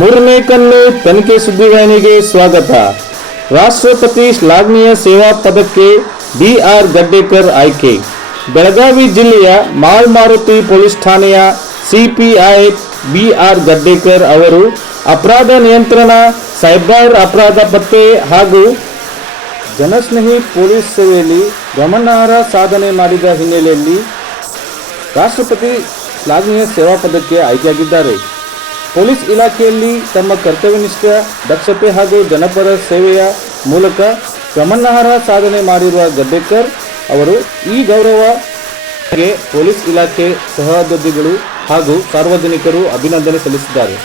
ಮೂರನೇ ಕಣ್ಣು ತನಿಖೆ ಸುದ್ದಿವಾಹಿನಿಗೆ ಸ್ವಾಗತ. ರಾಷ್ಟ್ರಪತಿ ಶ್ಲಾಘನೀಯ ಸೇವಾ ಪದಕ್ಕೆ ಬಿ.ಆರ್. ಗಡ್ಡೇಕರ್ ಆಯ್ಕೆ. ಬೆಳಗಾವಿ ಜಿಲ್ಲೆಯ ಮಾಳಮಾರುತಿ ಪೊಲೀಸ್ ಠಾಣೆಯ ಸಿಪಿಐ ಬಿ.ಆರ್. ಗಡ್ಡೇಕರ್ ಅವರು ಅಪರಾಧ ನಿಯಂತ್ರಣ, ಸೈಬರ್ ಅಪರಾಧ ಪತ್ತೆ ಹಾಗೂ ಜನಸ್ನೇಹಿ ಪೊಲೀಸ್ ಸೇವೆಯಲ್ಲಿ ಗಮನಾರ್ಹ ಸಾಧನೆ ಮಾಡಿದ ಹಿನ್ನೆಲೆಯಲ್ಲಿ ರಾಷ್ಟ್ರಪತಿ ಶ್ಲಾಘನೀಯ ಸೇವಾ ಪದಕ್ಕೆ ಆಯ್ಕೆಯಾಗಿದ್ದಾರೆ. ಪೊಲೀಸ್ ಇಲಾಖೆಯಲ್ಲಿ ತಮ್ಮ ಕರ್ತವ್ಯನಿಷ್ಠ, ದಕ್ಷತೆ ಹಾಗೂ ಜನಪರ ಸೇವೆಯ ಮೂಲಕ ಗಮನಾರ್ಹ ಸಾಧನೆ ಮಾಡಿರುವ ಗಡ್ಡೇಕರ್ ಅವರು ಈ ಗೌರವಕ್ಕೆ ಪೊಲೀಸ್ ಇಲಾಖೆ ಸಹೋದ್ಯೋಗಿಗಳು ಹಾಗೂ ಸಾರ್ವಜನಿಕರು ಅಭಿನಂದನೆ ಸಲ್ಲಿಸಿದ್ದಾರೆ.